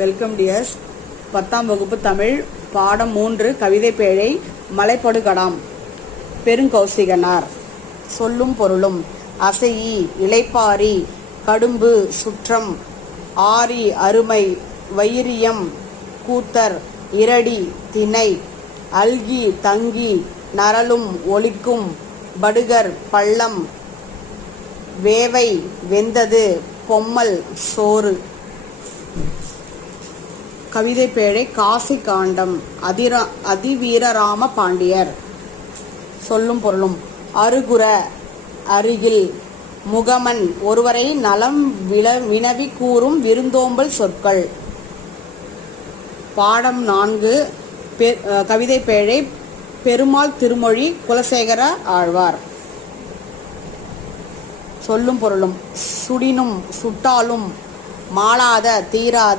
Welcome tears. 10ஆம் வகுப்பு தமிழ் பாடம் 3 கவிதை பேழை மலைப்படுகடாம் பெருங்கௌசிகனார். சொல்லும் பொருளும் அசையி இளைப்பாரி கடும்பு சுற்றம் ஆரி அருமை வைரியம் கூத்தர் இரடி திணை அல்கி தங்கி நரலும் ஒலிக்கும் படுகர் பள்ளம் வேவை வெந்தது பொம்மல் சோறு. கவிதை பேழை காசி காண்டம் அதிவீரராம பாண்டியர். சொல்லும் பொருளும் அருகுர அருகில் முகமன் ஒருவரை நலம் வினவி கூறும் விருந்தோம்பல் சொற்கள். பாடம் 4 கவிதை பேழை பெருமாள் திருமொழி குலசேகர ஆழ்வார். சொல்லும் பொருளும் சுடினும் சுட்டாலும் மாளாத தீராத